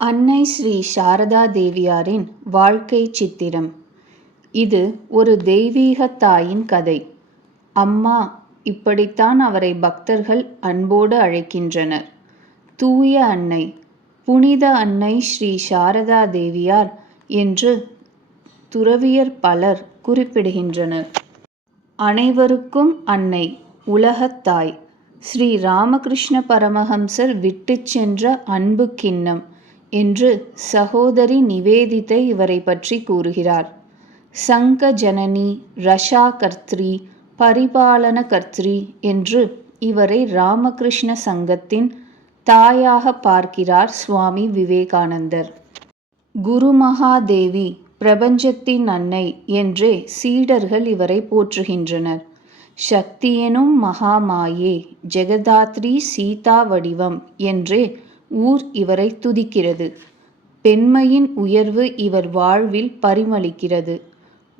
அன்னை ஸ்ரீ சாரதா தேவியாரின் வாழ்க்கை சித்திரம். இது ஒரு தெய்வீக தாயின் கதை. அம்மா, இப்படித்தான் அவரை பக்தர்கள் அன்போடு அழைக்கின்றனர். தூய அன்னை, புனித அன்னை ஸ்ரீ சாரதா தேவியார் என்று துறவியர் பலர் குறிப்பிடுகின்றனர். அனைவருக்கும் அன்னை, உலகத்தாய், ஸ்ரீ ராமகிருஷ்ண பரமஹம்சர் விட்டுச் சென்ற அன்பு கிண்ணம் என்று சகோதரி நிவேதிதை இவரை பற்றி கூறுகிறார். சங்க ஜனனி, ரஷா கர்த்ரி, பரிபாலன கர்த்ரி என்று இவரை ராமகிருஷ்ண சங்கத்தின் தாயாக பார்க்கிறார் சுவாமி விவேகானந்தர். குருமகாதேவி, பிரபஞ்சத்தின் அன்னை என்றே சீடர்கள் இவரை போற்றுகின்றனர். சக்தியெனும் மகாமாயே, ஜெகதாத்ரி சீதா வடிவம் என்றே ஊர் இவரை துதிக்கிறது. பெண்மையின் உயர்வு இவர் வாழ்வில் பரிமளிக்கிறது.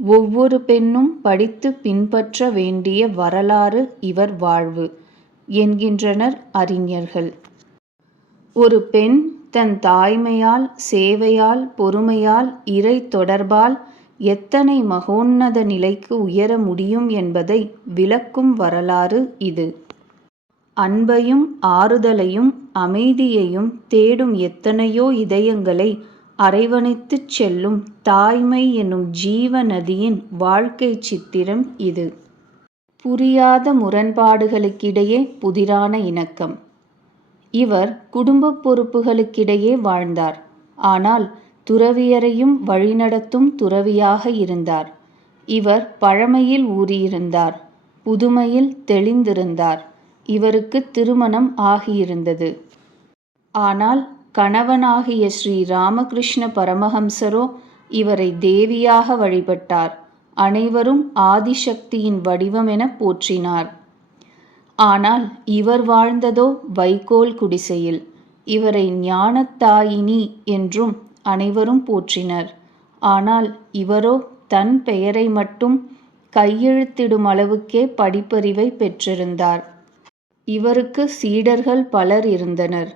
ஒவ்வொரு பெண்ணும் படித்து பின்பற்ற வேண்டிய வரலாறு இவர் வாழ்வு என்கின்றனர் அறிஞர்கள். ஒரு பெண் தன் தாய்மையால், சேவையால், பொறுமையால், இறை தொடர்பால் எத்தனை மகோன்னத நிலைக்கு உயர முடியும் என்பதை விளக்கும் வரலாறு இது. அன்பையும் ஆறுதலையும் அமைதியையும் தேடும் எத்தனையோ இதயங்களை அரவணைத்துச் செல்லும் தாய்மை என்னும் ஜீவ நதியின் வாழ்க்கை சித்திரம் இது. புரியாத முரண்பாடுகளுக்கிடையே புதிரான இணக்கம். இவர் குடும்ப பொறுப்புகளுக்கிடையே வாழ்ந்தார். ஆனால் துறவியரையும் வழிநடத்தும் துறவியாக இருந்தார். இவர் பழமையில் ஊறியிருந்தார், புதுமையில் தெளிந்திருந்தார். இவருக்கு திருமணம் ஆகியிருந்தது. ஆனால் கணவனாகிய ஸ்ரீ ராமகிருஷ்ண பரமஹம்சரோ இவரை தேவியாக வழிபட்டார். அனைவரும் ஆதிசக்தியின் வடிவம் என போற்றினார். ஆனால் இவர் வாழ்ந்ததோ வைக்கோல் குடிசையில். இவரை ஞானத்தாயினி என்றும் அனைவரும் போற்றினர். ஆனால் இவரோ தன் பெயரை மட்டும் கையெழுத்திடும் அளவுக்கே படிப்பறிவை பெற்றிருந்தார். இவருக்கு சீடர்கள் பலர் இருந்தனர்.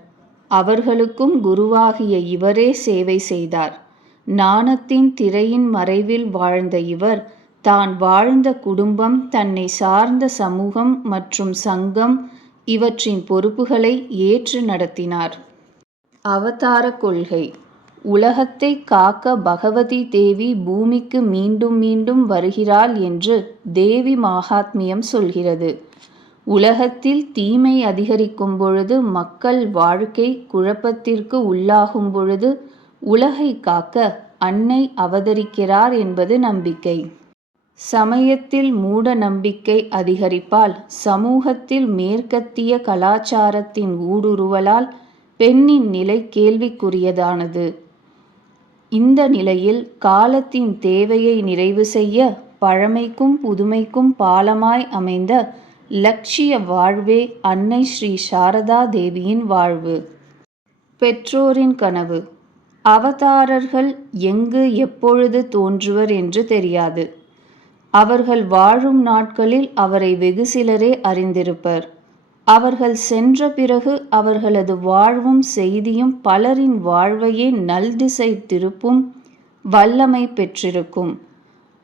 அவர்களுக்கும் குருவாகிய இவரே சேவை செய்தார். ஞானத்தின் திரையின் மறைவில் வாழ்ந்த இவர் தான் வாழ்ந்த குடும்பம், தன்னை சார்ந்த சமூகம் மற்றும் சங்கம் இவற்றின் பொறுப்புகளை ஏற்று நடத்தினார். அவதார கொள்கை. உலகத்தை காக்க பகவதி தேவி பூமிக்கு மீண்டும் மீண்டும் வருகிறாள் என்று தேவி மகாத்மியம் சொல்கிறது. உலகத்தில் தீமை அதிகரிக்கும் பொழுது, மக்கள் வாழ்க்கை குழப்பத்திற்கு உள்ளாகும் பொழுது உலகை காக்க அன்னை அவதரிக்கிறார் என்பது நம்பிக்கை. சமயத்தில் மூட நம்பிக்கை அதிகரிப்பால், சமூகத்தில் மேற்கத்திய கலாச்சாரத்தின் ஊடுருவலால் பெண்ணின் நிலை கேள்விக்குரியதானது. இந்த நிலையில் காலத்தின் தேவையை நிறைவு செய்ய பழமைக்கும் புதுமைக்கும் பாலமாய் அமைந்த லட்சிய வாழ்வே அன்னை ஸ்ரீ சாரதா தேவியின் வாழ்வு. பெற்றோரின் கனவு. அவதாரர்கள் எங்கு எப்பொழுது தோன்றுவர் என்று தெரியாது. அவர்கள் வாழும் நாட்களில் அவரை வெகு சிலரே அறிந்திருப்பர். அவர்கள் சென்ற பிறகு அவர்களது வாழ்வும் செய்தியும் பலரின் வாழ்வையே நல்திசை திருப்பும் வல்லமை பெற்றிருக்கும்.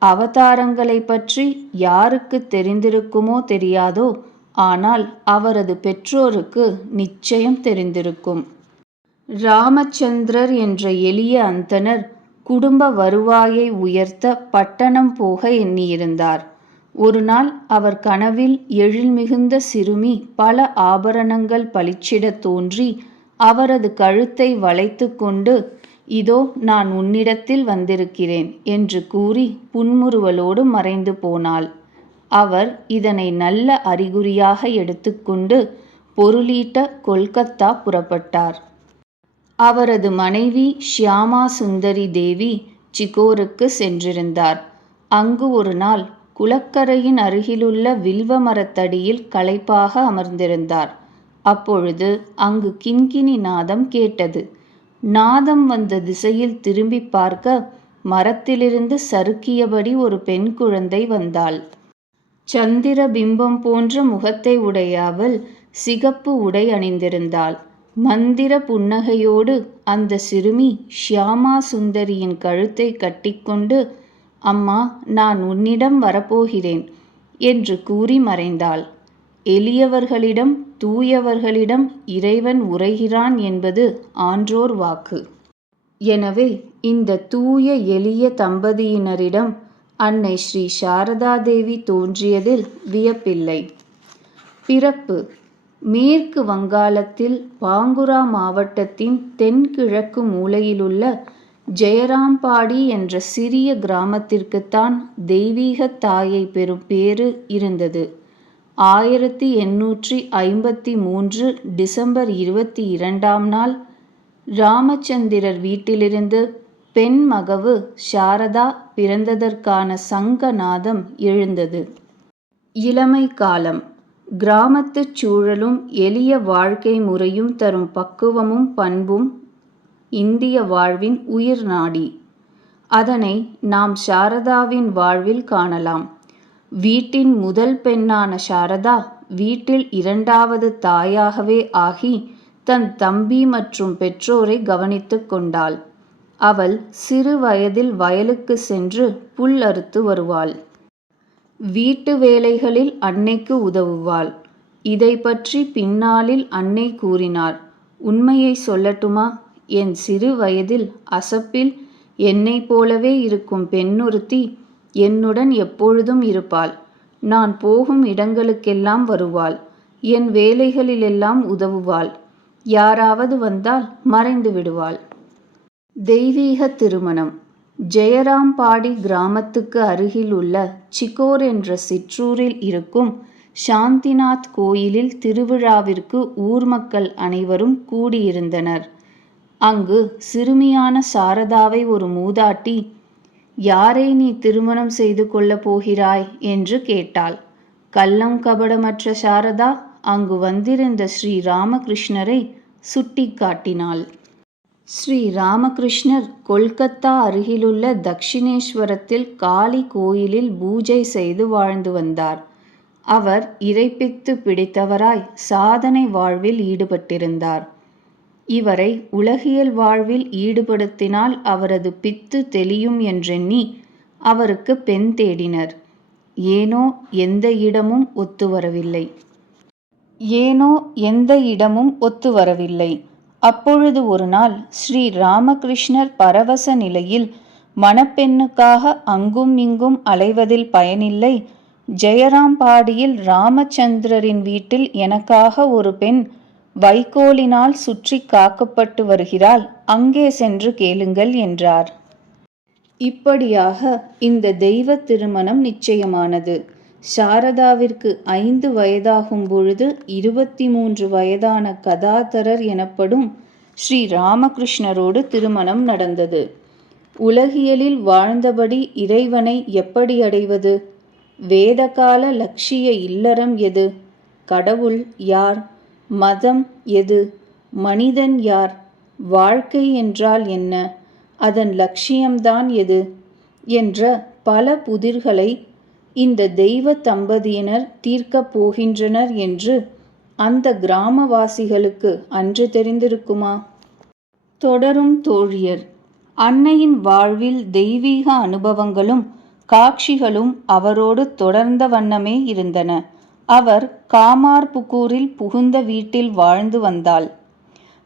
அவதாரங்களை பற்றி யாருக்கு தெரிந்திருக்குமோ தெரியாதோ, ஆனால் அவரது பெற்றோருக்கு நிச்சயம் தெரிந்திருக்கும். ராமச்சந்திரர் என்ற எளிய அந்தணர் குடும்ப வருவாயை உயர்த்த பட்டணம் போக எண்ணியிருந்தார். ஒரு நாள் அவர் கனவில் எழில் மிகுந்த சிறுமி பல ஆபரணங்கள் பளிச்சிடத் தோன்றி அவரது கழுத்தை வளைத்து கொண்டு, இதோ நான் உன்னிடத்தில் வந்திருக்கிறேன் என்று கூறி புன்முறுவலோடு மறைந்து போனாள். அவர் இதனை நல்ல அறிகுறியாக எடுத்துக்கொண்டு பொருளீட்ட கொல்கத்தா புறப்பட்டார். அவரது மனைவி ஷியாமா சுந்தரி தேவி சிகோருக்கு சென்றிருந்தார். அங்கு ஒரு நாள் குளக்கரையின் அருகிலுள்ள வில்வ மரத்தடியில் களைப்பாக அமர்ந்திருந்தார். அப்பொழுது அங்கு கிண்கிணி நாதம் கேட்டது. நாதம் வந்த திசையில் திரும்பி பார்க்க மரத்திலிருந்து சறுக்கியபடி ஒரு பெண் குழந்தை வந்தாள். சந்திர பிம்பம் போன்ற முகத்தை உடைய அவள் சிகப்பு உடை அணிந்திருந்தாள். மந்திர புன்னகையோடு அந்த சிறுமி ஷியாமா சுந்தரியின் கழுத்தை கட்டிக்கொண்டு, அம்மா, நான் உன்னிடம் வரப்போகிறேன் என்று கூறி மறைந்தாள். எளியவர்களிடம் தூயவர்களிடம் இறைவன் உறைகிறான் என்பது ஆன்றோர் வாக்கு. எனவே இந்த தூய எளிய தம்பதியினரிடம் அன்னை ஸ்ரீ சாரதா தேவி தோன்றியதில் வியப்பில்லை. பிறப்பு: மேற்கு வங்காளத்தில் பாங்குரா மாவட்டத்தின் தென்கிழக்கு மூலையிலுள்ள ஜெயராம்பாடி என்ற சிறிய கிராமத்திற்குத்தான் தெய்வீக தாயை பெறும் பேறு இருந்தது. 1853 டிசம்பர் 22ஆம் நாள் ராமச்சந்திரர் வீட்டிலிருந்து பெண் மகவு சாரதா பிறந்ததற்கான சங்கநாதம் எழுந்தது. இளமை காலம்: கிராமத்துச் சூழலும் எளிய வாழ்க்கை முறையும் தரும் பக்குவமும் பண்பும் இந்திய வாழ்வின் உயிர் நாடி. அதனை நாம் சாரதாவின் வாழ்வில் காணலாம். வீட்டின் முதல் பெண்ணான சாரதா வீட்டில் இரண்டாவது தாயாகவே ஆகி தன் தம்பி மற்றும் பெற்றோரை கவனித்துக் கொண்டாள். அவள் சிறு வயதில் வயலுக்கு சென்று புல் அறுத்து வருவாள். வீட்டு வேலைகளில் அன்னைக்கு உதவுவாள். இதை பற்றி பின்னாளில் அன்னை கூறினார். உண்மையை சொல்லட்டுமா? என் சிறு வயதில் அசப்பில் என்னைப் போலவே இருக்கும் பெண்ணொருத்தி என்னுடன் எப்பொழுதும் இருப்பாள். நான் போகும் இடங்களுக்கெல்லாம் வருவாள். என் வேலைகளிலெல்லாம் உதவுவாள். யாராவது வந்தால் மறைந்து விடுவாள். தெய்வீக திருமணம்: ஜெயராம்பாடி கிராமத்துக்கு அருகில் உள்ள சிகோர் என்ற சிற்றூரில் இருக்கும் சாந்திநாத் கோயிலில் திருவிழாவிற்கு ஊர் மக்கள் அனைவரும் கூடியிருந்தனர். அங்கு சிறுமியான சாரதாவை ஒரு மூதாட்டி, யாரை நீ திருமணம் செய்து கொள்ளப் போகிறாய் என்று கேட்டாள். கள்ளம் கபடமற்ற சாரதா அங்கு வந்திருந்த ஸ்ரீ ராமகிருஷ்ணரை சுட்டி காட்டினாள். ஸ்ரீ ராமகிருஷ்ணர் கொல்கத்தா அருகிலுள்ள தக்ஷிணேஸ்வரத்தில் காளி கோயிலில் பூஜை செய்து வாழ்ந்து வந்தார். அவர் இறைப்பித்து பிடித்தவராய் சாதனை வாழ்வில் ஈடுபட்டிருந்தார். இவரை உலகியல் வாழ்வில் ஈடுபடுத்தினால் அவரது பித்து தெளியும் என்றெண்ணி அவருக்கு பெண் தேடினர். ஏனோ எந்த இடமும் ஒத்துவரவில்லை. அப்பொழுது ஒரு நாள் ஸ்ரீ ராமகிருஷ்ணர் பரவச நிலையில், மணப்பெண்ணுக்காக அங்கும் இங்கும் அலைவதில் பயனில்லை, ஜெயராம்பாடியில் ராமச்சந்திரரின் வீட்டில் எனக்காக ஒரு பெண் வைக்கோலினால் சுற்றி காக்கப்பட்டு வருகிறாள், அங்கே சென்று கேளுங்கள் என்றார். இப்படியாக இந்த தெய்வ திருமணம் நிச்சயமானது. சாரதாவிற்கு 5 வயதாகும் பொழுது 23 வயதான கதாதரர் எனப்படும் ஸ்ரீ ராமகிருஷ்ணரோடு திருமணம் நடந்தது. உலகியலில் வாழ்ந்தபடி இறைவனை எப்படி அடைவது? வேதகால லட்சிய இல்லறம் எது? கடவுள் யார்? மதம் எது? மனிதன் யார்? வாழ்க்கை என்றால் என்ன? அதன் லட்சியம்தான் எது? என்ற பல புதிர்களை இந்த தெய்வ தம்பதியினர் தீர்க்கப் போகின்றனர் என்று அந்த கிராமவாசிகளுக்கு அன்று தெரிந்திருக்குமா? தொடரும் தோழியர். அன்னையின் வாழ்வில் தெய்வீக அனுபவங்களும் காட்சிகளும் அவரோடு தொடர்ந்த வண்ணமே இருந்தன. அவர் காமார்புக்கூரில் புகுந்த வீட்டில் வாழ்ந்து வந்தாள்.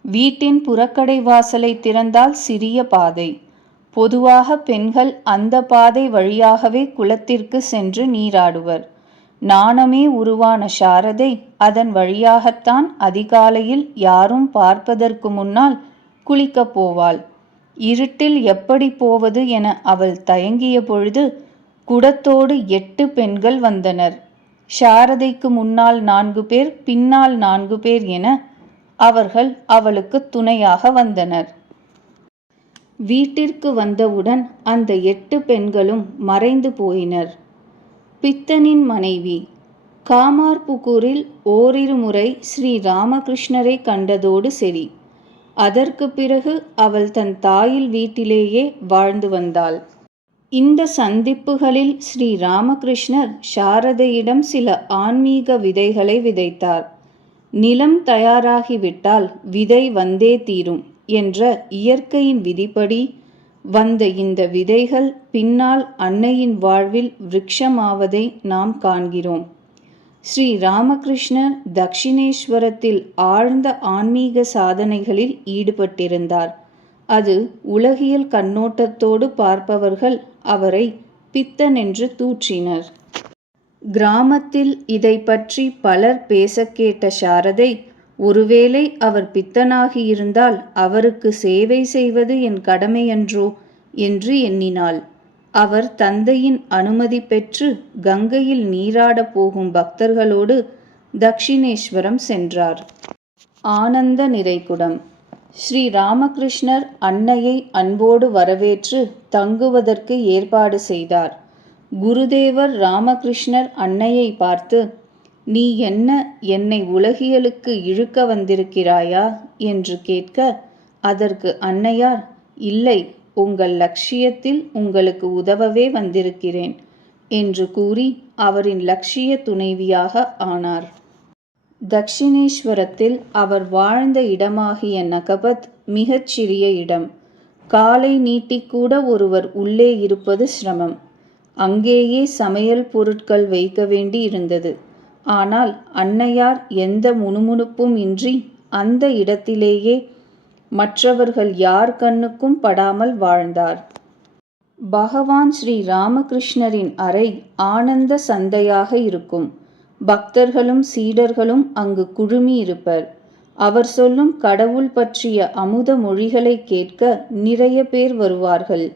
வீட்டின் புறக்கடை வாசலை திறந்தால் சிறிய பாதை. பொதுவாக பெண்கள் அந்த பாதை வழியாகவே குளத்திற்கு சென்று நீராடுவர். நாணமே உருவான சாரதை அதன் வழியாகத்தான் அதிகாலையில் யாரும் பார்ப்பதற்கு முன்னால் குளிக்கப் போவாள். இருட்டில் எப்படி போவது என அவள் தயங்கிய பொழுது குடத்தோடு 8 பெண்கள் வந்தனர். சாரதைக்கு முன்னால் 4 பேர், பின்னால் 4 பேர் என அவர்கள் அவளுக்கு துணையாக வந்தனர். வீட்டிற்கு வந்தவுடன் அந்த 8 பெண்களும் மறைந்து போயினர். பித்தனின் மனைவி காமார்புக்கூரில் ஓரிரு முறை ஸ்ரீ ராமகிருஷ்ணரை கண்டதோடு சரி. அதற்கு பிறகு அவள் தன் தாயில் வீட்டிலேயே வாழ்ந்து வந்தாள். இந்த சந்திப்புகளில் ஸ்ரீ ராமகிருஷ்ணர் சாரதையிடம் சில ஆன்மீக விதைகளை விதைத்தார். நிலம் தயாராகிவிட்டால் விதை வந்தே தீரும் என்ற இயற்கையின் விதிப்படி வந்த இந்த விதைகள் பின்னால் அன்னையின் வாழ்வில் விருட்சமாவதை நாம் காண்கிறோம். ஸ்ரீ ராமகிருஷ்ணர் தக்ஷிணேஸ்வரத்தில் ஆழ்ந்த ஆன்மீக சாதனைகளில் ஈடுபட்டிருந்தார். அது உலகியல் கண்ணோட்டத்தோடு பார்ப்பவர்கள் அவரை பித்தன் என்று தூற்றினர். கிராமத்தில் இதை பற்றி பலர் பேச கேட்ட சாரதை, ஒருவேளை அவர் பித்தனாகியிருந்தால் அவருக்கு சேவை செய்வது என் கடமையன்றோ என்று எண்ணினாள். அவர் தந்தையின் அனுமதி பெற்று கங்கையில் நீராடப் போகும் பக்தர்களோடு தக்ஷிணேஸ்வரம் சென்றார். ஆனந்த நிறைகுடம். ஸ்ரீ ராமகிருஷ்ணர் அன்னையை அன்போடு வரவேற்று தங்குவதற்கு ஏற்பாடு செய்தார். குருதேவர் ராமகிருஷ்ணர் அன்னையை பார்த்து, நீ என்ன என்னை உலகியலுக்கு இழுக்க வந்திருக்கிறாயா என்று கேட்க, அதற்கு அன்னையார், இல்லை, உங்கள் லட்சியத்தில் உங்களுக்கு உதவவே வந்திருக்கிறேன் என்று கூறி அவரின் லட்சிய துணைவியாக ஆனார். தக்ஷிணேஸ்வரத்தில் அவர் வாழ்ந்த இடமாகிய நகபத் மிகச் சிறிய இடம். காலை நீட்டிக்கூட ஒருவர் உள்ளே இருப்பது சிரமம். அங்கேயே சமையல் பொருட்கள் வைக்க வேண்டி இருந்தது. ஆனால் அன்னையார் எந்த முணுமுணுப்பும் இன்றி அந்த இடத்திலேயே மற்றவர்கள் யார் கண்ணுக்கும் படாமல் வாழ்ந்தார். பகவான் ஸ்ரீ ராமகிருஷ்ணரின் அறை ஆனந்த சந்தையாக இருக்கும். பக்தர்களும் சீடர்களும் அங்கு குழுமி இருப்பர். அவர் சொல்லும் கடவுள் பற்றிய அமுத மொழிகளை கேட்க நிறைய பேர் வருவார்கள்.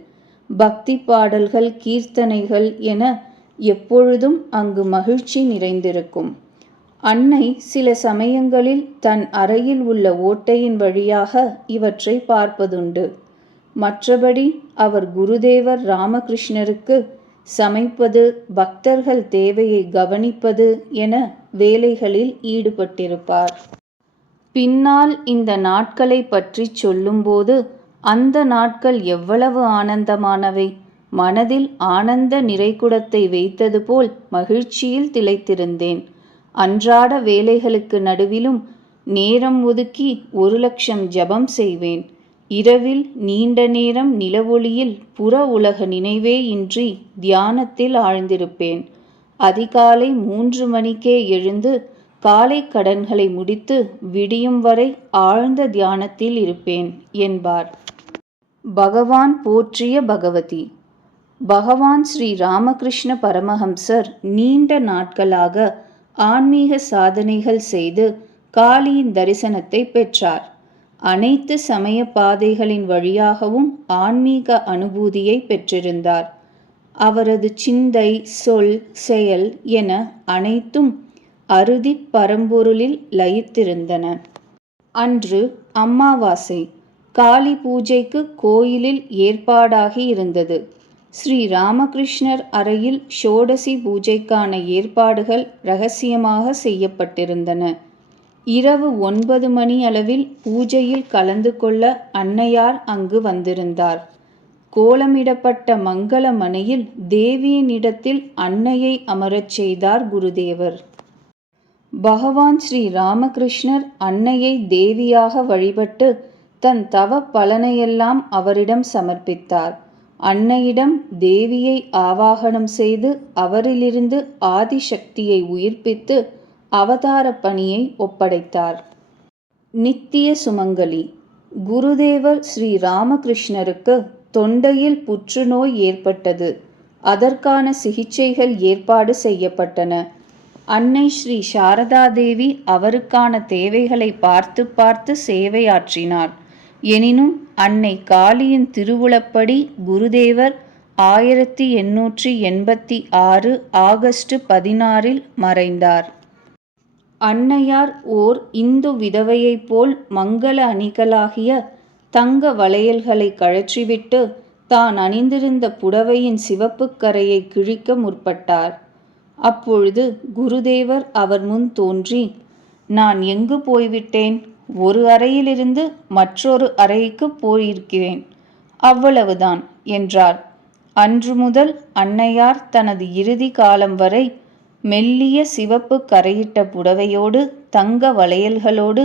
பக்தி பாடல்கள், கீர்த்தனைகள் என எப்பொழுதும் அங்கு மகிழ்ச்சி நிறைந்திருக்கும். அன்னை சில சமயங்களில் தன் அறையில் உள்ள ஓட்டையின் வழியாக இவற்றை பார்ப்பதுண்டு. மற்றபடி அவர் குருதேவர் ராமகிருஷ்ணருக்கு சமைப்பது, பக்தர்கள் தேவையை கவனிப்பது என வேலைகளில் ஈடுபட்டிருப்பார். பின்னால் இந்த நாட்களை பற்றி சொல்லும்போது, அந்த நாட்கள் எவ்வளவு ஆனந்தமானவை! மனதில் ஆனந்த நிறைகுடத்தை வைத்தது போல் மகிழ்ச்சியில் திளைத்திருந்தேன். அன்றாட வேலைகளுக்கு நடுவிலும் நேரம் ஒதுக்கி 1,00,000 ஜபம் செய்வேன். இரவில் நீண்ட நேரம் நிலவொளியில் புற உலக நினைவே இன்றி தியானத்தில் ஆழ்ந்திருப்பேன். அதிகாலை 3 மணிக்கே எழுந்து காலை கடன்களை முடித்து விடியும் வரை ஆழ்ந்த தியானத்தில் இருப்பேன் என்பார். பகவான் போற்றிய பகவதி. பகவான் ஸ்ரீ ராமகிருஷ்ண பரமஹம்சர் நீண்ட நாட்களாக ஆன்மீக சாதனைகள் செய்து காளியின் தரிசனத்தை பெற்றார். அனைத்து சமய பாதைகளின் வழியாகவும் ஆன்மீக அனுபூதியை பெற்றிருந்தார். அவரது சிந்தை, சொல், செயல் என அனைத்தும் அறுதி பரம்பொருளில் லயித்திருந்தன. அன்று அமாவாசை. காளி பூஜைக்கு கோயிலில் ஏற்பாடாகி இருந்தது. ஸ்ரீ ராமகிருஷ்ணர் அறையில் ஷோடசி பூஜைக்கான ஏற்பாடுகள் இரகசியமாக செய்யப்பட்டிருந்தன. இரவு 9 மணி அளவில் பூஜையில் கலந்து கொள்ள அன்னையார் அங்கு வந்திருந்தார். கோலமிடப்பட்ட மங்கள மனையில் தேவியினிடத்தில் அன்னையை அமரச் செய்தார் குருதேவர். பகவான் ஸ்ரீ ராமகிருஷ்ணர் அன்னையை தேவியாக வழிபட்டு தன் தவ பலனையெல்லாம் அவரிடம் சமர்ப்பித்தார். அன்னையிடம் தேவியை ஆவாகனம் செய்து அவரிலிருந்து ஆதிசக்தியை உயிர்ப்பித்து அவதார பணியை ஒப்படைத்தார். நித்திய சுமங்கலி. குருதேவர் ஸ்ரீ ராமகிருஷ்ணருக்கு தொண்டையில் புற்றுநோய் ஏற்பட்டது. அதற்கான சிகிச்சைகள் ஏற்பாடு செய்யப்பட்டன. அன்னை ஸ்ரீ சாரதாதேவி அவருக்கான தேவைகளை பார்த்து பார்த்து சேவையாற்றினார். எனினும் அன்னை காளியின் திருவுளப்படி குருதேவர் 1886 ஆகஸ்ட் 16 மறைந்தார். அன்னையார் ஓர் இந்து விதவையைப் போல் மங்கள அணிகளாகிய தங்க வளையல்களை கழற்றிவிட்டு தான் அணிந்திருந்த புடவையின் சிவப்பு கரையை கிழிக்க முற்பட்டார். அப்பொழுது குருதேவர் அவர் முன் தோன்றி, நான் எங்கு போய்விட்டேன்? ஒரு அறையிலிருந்து மற்றொரு அறைக்கு போயிருக்கிறேன், அவ்வளவுதான் என்றார். அன்று முதல் அன்னையார் தனது இறுதி காலம் வரை மெல்லிய சிவப்பு கரையிட்ட புடவையோடு தங்க வளையல்களோடு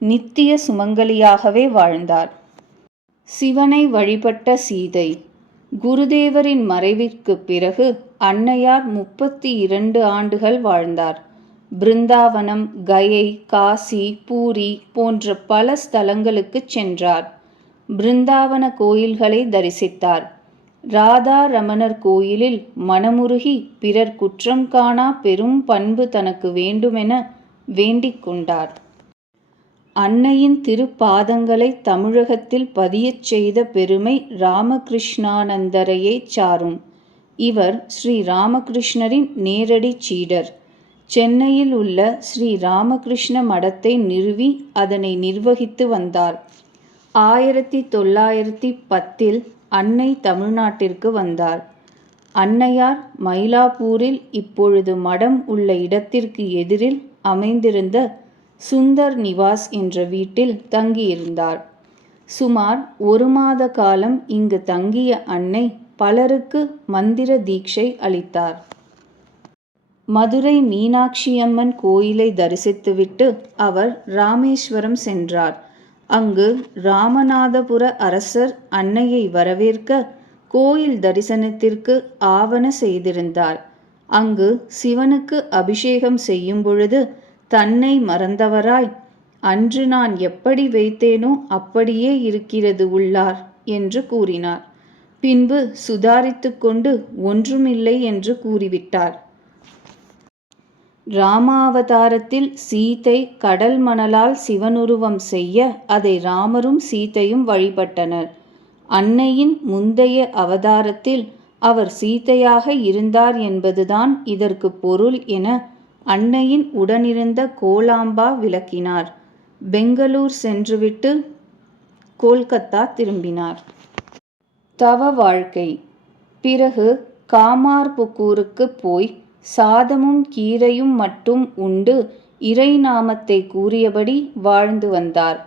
நித்திய சுமங்கலியாகவே வாழ்ந்தார். சிவனை வழிபட்ட சீதை. குருதேவரின் மறைவிற்குப் பிறகு அன்னையார் 32 ஆண்டுகள் வாழ்ந்தார். பிருந்தாவனம், கயை, காசி, பூரி போன்ற பல ஸ்தலங்களுக்குச் சென்றார். பிருந்தாவன கோயில்களை தரிசித்தார். ராதா ரமணர் கோயிலில் மனமுருகி பிறர் குற்றம் காணா பெரும் பண்பு தனக்கு வேண்டுமென வேண்டிக் கொண்டார். அன்னையின் திருப்பாதங்களை தமிழகத்தில் பதியச் செய்த பெருமை ராமகிருஷ்ணானந்தரையைச் சாரும். இவர் ஸ்ரீ ராமகிருஷ்ணரின் நேரடி சீடர். சென்னையில் உள்ள ஸ்ரீ ராமகிருஷ்ண மடத்தை நிறுவி அதனை நிர்வகித்து வந்தார். 1910 அன்னை தமிழ்நாட்டிற்கு வந்தார். அன்னையார் மயிலாப்பூரில் இப்பொழுது மடம் உள்ள இடத்திற்கு எதிரில் அமைந்திருந்த சுந்தர் நிவாஸ் என்ற வீட்டில் தங்கியிருந்தார். சுமார் 1 மாத காலம் இங்கு தங்கிய அன்னை பலருக்கு மந்திர தீட்சை அளித்தார். மதுரை மீனாட்சியம்மன் கோயிலை தரிசித்துவிட்டு அவர் ராமேஸ்வரம் சென்றார். அங்கு ராமநாதபுர அரசர் அன்னையை வரவேற்க கோயில் தரிசனத்திற்கு ஆவன செய்திருந்தார். அங்கு சிவனுக்கு அபிஷேகம் செய்யும் பொழுது தன்னை மறந்தவராய், அன்று நான் எப்படி வைத்தேனோ அப்படியே இருக்கிறது உள்ளார் என்று கூறினார். பின்பு சுதாரித்து கொண்டு ஒன்றுமில்லை என்று கூறிவிட்டார். ராமாவதாரத்தில் சீதை கடல் மணலால் சிவனுருவம் செய்ய அதை ராமரும் சீதையும் வழிபட்டனர். அன்னையின் முந்தைய அவதாரத்தில் அவர் சீதையாக இருந்தார் என்பதுதான் இதற்கு பொருள் என அன்னையின் உடனிருந்த கோலாம்பா விளக்கினார். பெங்களூர் சென்றுவிட்டு கோல்கத்தா திரும்பினார். தவ வாழ்க்கை. பிறகு காமார்புக்கூருக்கு போய் சாதமும் கீரையும் மட்டும் உண்டு இறை நாமத்தை கூறியபடி வாழ்ந்து வந்தார்.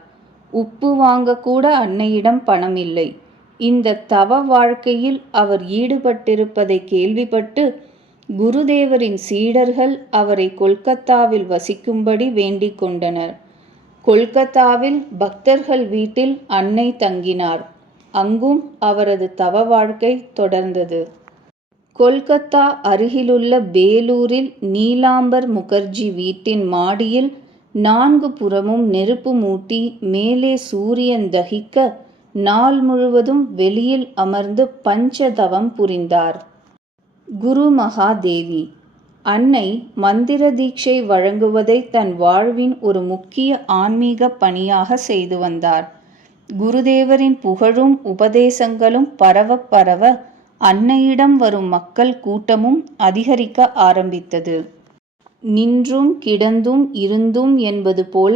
உப்பு வாங்கக்கூட அன்னையிடம் பணமில்லை. இந்த தவ வாழ்க்கையில் அவர் ஈடுபட்டிருப்பதை கேள்விப்பட்டு குருதேவரின் சீடர்கள் அவரை கொல்கத்தாவில் வசிக்கும்படி வேண்டிக் கொண்டனர். கொல்கத்தாவில் பக்தர்கள் வீட்டில் அன்னை தங்கினார். அங்கும் அவரது தவ வாழ்க்கை தொடர்ந்தது. கொல்கத்தா அருகிலுள்ள பேலூரில் நீலாம்பர் முகர்ஜி வீட்டின் மாடியில் 4 புறமும் நெருப்பு மூட்டி மேலே சூரியன் தகிக்க நாள் முழுவதும் வெளியில் அமர்ந்து பஞ்சதவம் புரிந்தார். குரு மகாதேவி. அன்னை மந்திர தீட்சை வழங்குவதை தன் வாழ்வின் ஒரு முக்கிய ஆன்மீக பணியாக செய்து வந்தார். குருதேவரின் புகழும் உபதேசங்களும் பரவ பரவ அன்னையிடம் வரும் மக்கள் கூட்டமும் அதிகரிக்க ஆரம்பித்தது. நின்றும் கிடந்தும் இருந்தும் என்பது போல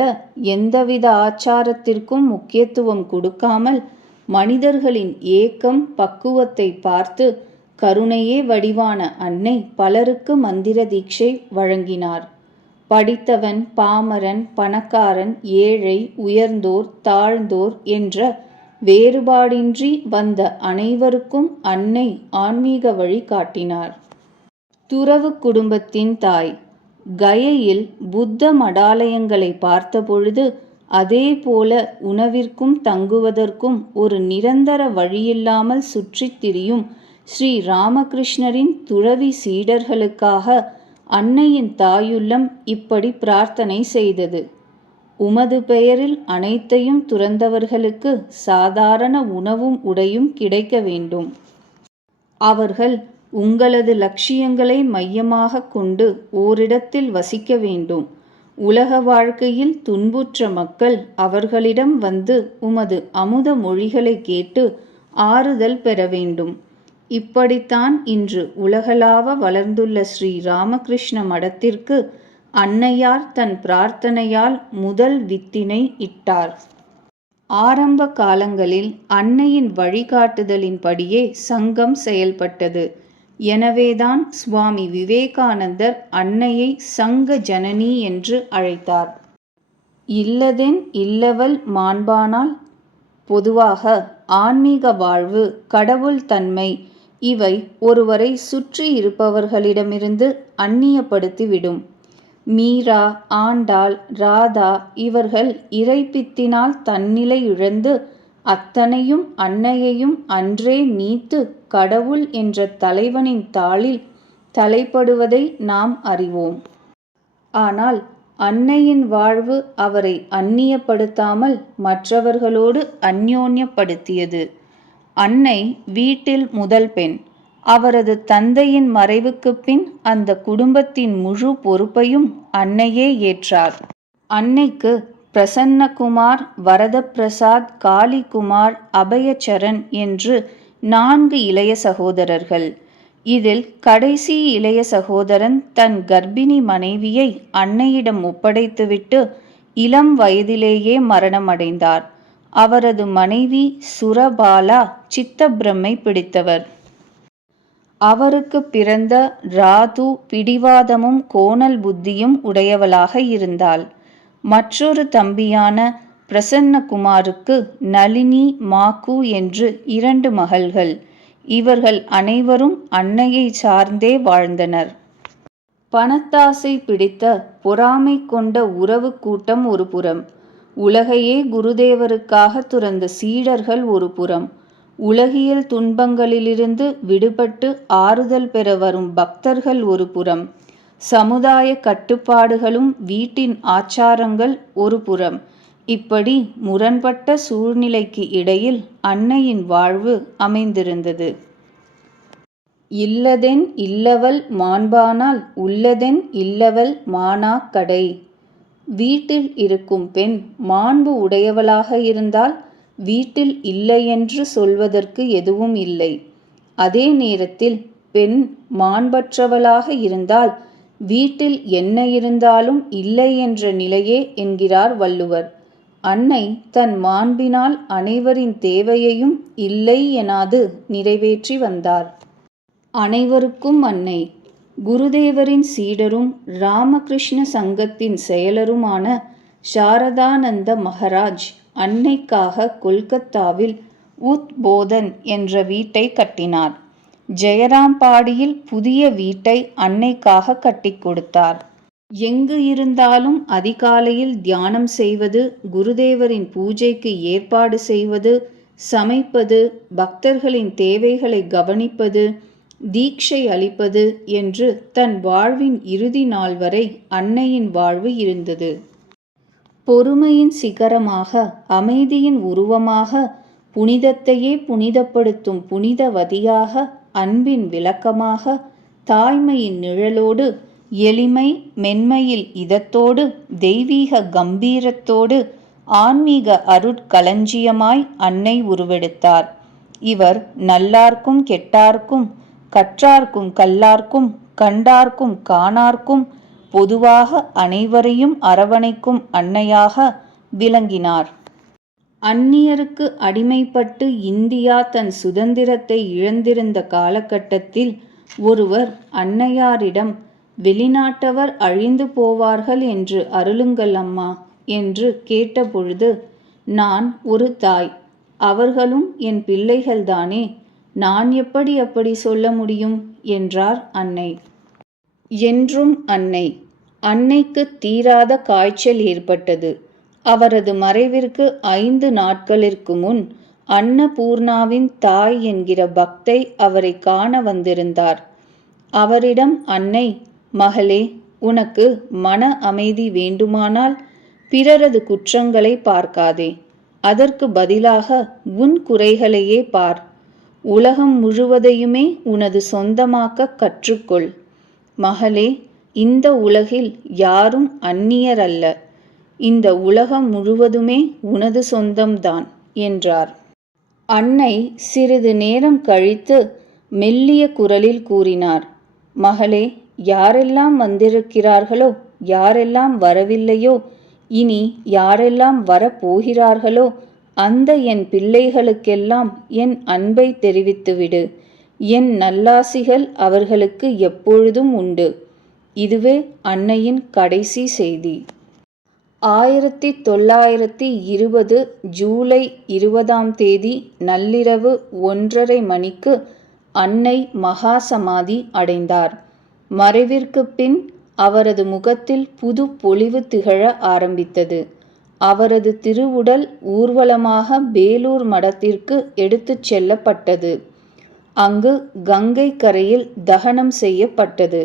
எந்தவித ஆச்சாரத்திற்கும் முக்கியத்துவம் கொடுக்காமல் மனிதர்களின் ஏக்கம் பக்குவத்தை பார்த்து கருணையே வடிவான அன்னை பலருக்கு மந்திர தீட்சை வழங்கினார். படித்தவன், பாமரன், பணக்காரன், ஏழை, உயர்ந்தோர், தாழ்ந்தோர் என்ற வேறுபாடின்றி வந்த அனைவருக்கும் அன்னை ஆன்மீக வழி காட்டினார். துறவு குடும்பத்தின் தாய். கயையில் புத்த மடாலயங்களை பார்த்தபொழுது அதே போல உணவிற்கும் தங்குவதற்கும் ஒரு நிரந்தர வழியில்லாமல் சுற்றித் திரியும் ஸ்ரீ ராமகிருஷ்ணரின் துறவி சீடர்களுக்காக அன்னையின் தாயுள்ளம் இப்படி பிரார்த்தனை செய்தது: உமது பெயரில் அனைத்தையும் துறந்தவர்களுக்கு சாதாரண உணவும் உடையும் கிடைக்க வேண்டும். அவர்கள் உங்களது லட்சியங்களை மையமாக கொண்டு ஓரிடத்தில் வசிக்க வேண்டும். உலக வாழ்க்கையில் துன்புற்ற மக்கள் அவர்களிடம் வந்து உமது அமுத மொழிகளை கேட்டு ஆறுதல் பெற வேண்டும். இப்படித்தான் இன்று உலகளாவ வளர்ந்துள்ள ஸ்ரீ ராமகிருஷ்ண மடத்திற்கு அன்னையார் தன் பிரார்த்தனையால் முதல் வித்தினை இட்டார். ஆரம்ப காலங்களில் அன்னையின் வழிகாட்டுதலின்படியே சங்கம் செயல்பட்டது. எனவேதான் சுவாமி விவேகானந்தர் அன்னையை சங்க ஜனனி என்று அழைத்தார். இல்லதென் இல்லவள் மாண்பானால். பொதுவாக ஆன்மீக வாழ்வு, கடவுள் தன்மை இவை ஒருவரை சுற்றி இருப்பவர்களிடமிருந்து அந்நியப்படுத்திவிடும். மீரா, ஆண்டாள், ராதா இவர்கள் இறைப்பித்தினால் தன்னிலை இழந்து அத்தனையும் அன்னையையும் அன்றே நீத்து கடவுள் என்ற தலைவனின் தாளில் தலைப்படுவதை நாம் அறிவோம். ஆனால் அன்னையின் வாழ்வு அவரை அந்நியப்படுத்தாமல் மற்றவர்களோடு அந்யோன்யப்படுத்தியது. அன்னை வீட்டில் முதல் பெண். அவரது தந்தையின் மறைவுக்குப் பின் அந்த குடும்பத்தின் முழு பொறுப்பையும் அன்னையே ஏற்றார். அன்னைக்கு பிரசன்னகுமார், வரதப்பிரசாத், காளிகுமார், அபயச்சரண் என்று 4 இளைய சகோதரர்கள். இதில் கடைசி இளைய சகோதரன் தன் கர்ப்பிணி மனைவியை அன்னையிடம் ஒப்படைத்துவிட்டு இளம் வயதிலேயே மரணமடைந்தார். அவரது மனைவி சுரபாலா சித்தப்பிரமை பிடித்தவர். அவருக்கு பிறந்த ராது பிடிவாதமும் கோணல் புத்தியும் உடையவளாக இருந்தாள். மற்றொரு தம்பியான பிரசன்னகுமாருக்கு நளினி, மாக்கு என்று 2 மகள்கள். இவர்கள் அனைவரும் அன்னையை சார்ந்தே வாழ்ந்தனர். பணத்தாசை பிடித்த பொறாமை கொண்ட உறவு கூட்டம் ஒரு புறம், உலகையே குருதேவருக்காக துறந்த சீடர்கள் ஒரு புறம், உலகியல் துன்பங்களிலிருந்து விடுபட்டு ஆறுதல் பெற வரும் பக்தர்கள் ஒரு புறம், சமுதாய கட்டுப்பாடுகளும் வீட்டின் ஆச்சாரங்கள் ஒரு புறம், இப்படி முரண்பட்ட சூழ்நிலைக்கு இடையில் அன்னையின் வாழ்வு அமைந்திருந்தது. இல்லதென் இல்லவள் மாண்பானால் உள்ளதென் இல்லவள் மாணாக் கடை. வீட்டில் இருக்கும் பெண் மாண்பு உடையவளாக இருந்தால் வீட்டில் இல்லையென்று சொல்வதற்கு எதுவும் இல்லை. அதே நேரத்தில் பெண் மாண்பற்றவளாக இருந்தால் வீட்டில் என்ன இருந்தாலும் இல்லை என்ற நிலையே என்கிறார் வள்ளுவர். அன்னை தன் மாண்பினால் அனைவரின் தேவையையும் இல்லை எனாது நிறைவேற்றி வந்தார். அனைவருக்கும் அன்னை. குருதேவரின் சீடரும் ராமகிருஷ்ண சங்கத்தின் செயலருமான சாரதானந்த மகராஜ் அன்னைக்காக கொல்கத்தாவில் உத்போதன் என்ற வீட்டை கட்டினார். ஜெயராம்பாடியில் புதிய வீட்டை அன்னைக்காக கட்டிக் கொடுத்தார். எங்கு இருந்தாலும் அதிகாலையில் தியானம் செய்வது, குருதேவரின் பூஜைக்கு ஏற்பாடு செய்வது, சமைப்பது, பக்தர்களின் தேவைகளை கவனிப்பது, தீட்சை அளிப்பது என்று தன் வாழ்வின் இறுதி நாள் வரை அன்னையின் வாழ்வு இருந்தது. பொறுமையின் சிகரமாக, அமைதியின் உருவமாக, புனிதத்தையே புனிதப்படுத்தும் புனிதவதியாக, அன்பின் விளக்கமாக, தாய்மையின் நிழலோடு, எளிமை மென்மையில் இதத்தோடு, தெய்வீக கம்பீரத்தோடு, ஆன்மீக அருட்களஞ்சியமாய் அன்னை உருவெடுத்தார். இவர் நல்லார்க்கும் கெட்டார்க்கும், கற்றார்க்கும் கல்லார்க்கும், கண்டார்க்கும் காணார்க்கும் பொதுவாக அனைவரையும் அரவணைக்கும் அன்னையாக விளங்கினார். அந்நியருக்கு அடிமைப்பட்டு இந்தியா தன் சுதந்திரத்தை இழந்திருந்த காலகட்டத்தில் ஒருவர் அன்னையாரிடம், வெளிநாட்டவர் அழிந்து போவார்கள் என்று அருளுங்கள் அம்மா என்று கேட்டபொழுது, நான் ஒரு தாய், அவர்களும் என் பிள்ளைகள்தானே, நான் எப்படி அப்படி சொல்ல முடியும் என்றார் அன்னை. என்றும் அன்னை. அன்னைக்கு தீராத காய்ச்சல் ஏற்பட்டது. அவரது மறைவிற்கு 5 நாட்களிற்கு முன் அன்னபூர்ணாவின் தாய் என்கிற பக்தை அவரை காண வந்திருந்தார். அவரிடம் அன்னை, மகளே, உனக்கு மன அமைதி வேண்டுமானால் பிறரது குற்றங்களை பார்க்காதே, அதற்கு பதிலாக உன் குறைகளையே பார். உலகம் முழுவதையுமே உனது சொந்தமாக்க கற்றுக்கொள். மகளே, இந்த உலகில் யாரும் அந்நியர் அல்ல. இந்த உலகம் முழுவதுமே உனது சொந்தம்தான் என்றார். அன்னை சிறிது நேரம் கழித்து மெல்லிய குரலில் கூறினார், மகளே, யாரெல்லாம் வந்திருக்கிறார்களோ, யாரெல்லாம் வரவில்லையோ, இனி யாரெல்லாம் வரப்போகிறார்களோ அந்த என் பிள்ளைகளுக்கெல்லாம் என் அன்பை தெரிவித்துவிடு. என் நல்லாசிகள் அவர்களுக்கு எப்பொழுதும் உண்டு. இதுவே அன்னையின் கடைசி செய்தி. 1920 ஜூலை 20 நள்ளிரவு 1:30 மணிக்கு அன்னை மகாசமாதி அடைந்தார். மறைவிற்குப் பின் அவரது முகத்தில் புது பொலிவு திகழ ஆரம்பித்தது. அவரது திருவுடல் ஊர்வலமாக பேலூர் மடத்திற்கு எடுத்துச் செல்லப்பட்டது. அங்கு கங்கை கரையில் தகனம் செய்யப்பட்டது.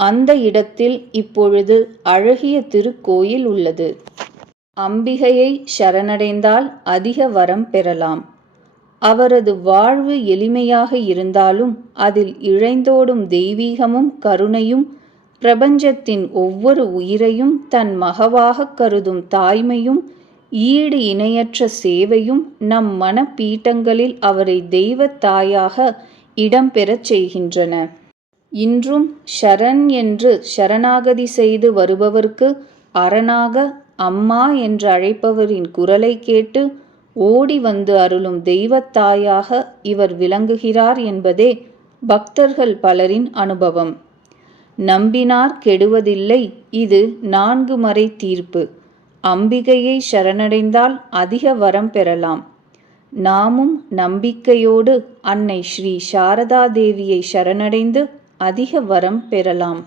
அந்த இடத்தில் இப்பொழுது அழகிய திருக்கோயில் உள்ளது. அம்பிகையை சரணடைந்தால் அதிக வரம் பெறலாம். அவரது வாழ்வு எளிமையாக இருந்தாலும் அதில் இழைந்தோடும் தெய்வீகமும் கருணையும், பிரபஞ்சத்தின் ஒவ்வொரு உயிரையும் தன் மகவாகக் கருதும் தாய்மையும், ஈடு இணையற்ற சேவையும் நம் மனப்பீட்டங்களில் அவரை தெய்வத் தாயாக இடம்பெறச் செய்கின்றன. இன்றும் ஷரண் என்று சரணாகதி செய்து வருபவர்க்கு அரணாக அம்மா என்று அழைப்பவரின் குரலை கேட்டு ஓடி வந்து அருளும் தெய்வத்தாயாக இவர் விளங்குகிறார் என்பதே பக்தர்கள் பலரின் அனுபவம். நம்பினார் கெடுவதில்லை, இது 4 மறை தீர்ப்பு. அம்பிகையை சரணடைந்தால் அதிக வரம் பெறலாம். நாமும் நம்பிக்கையோடு அன்னை ஸ்ரீ சாரதா தேவியை சரணடைந்து அதிக வரம் பெறலாம்.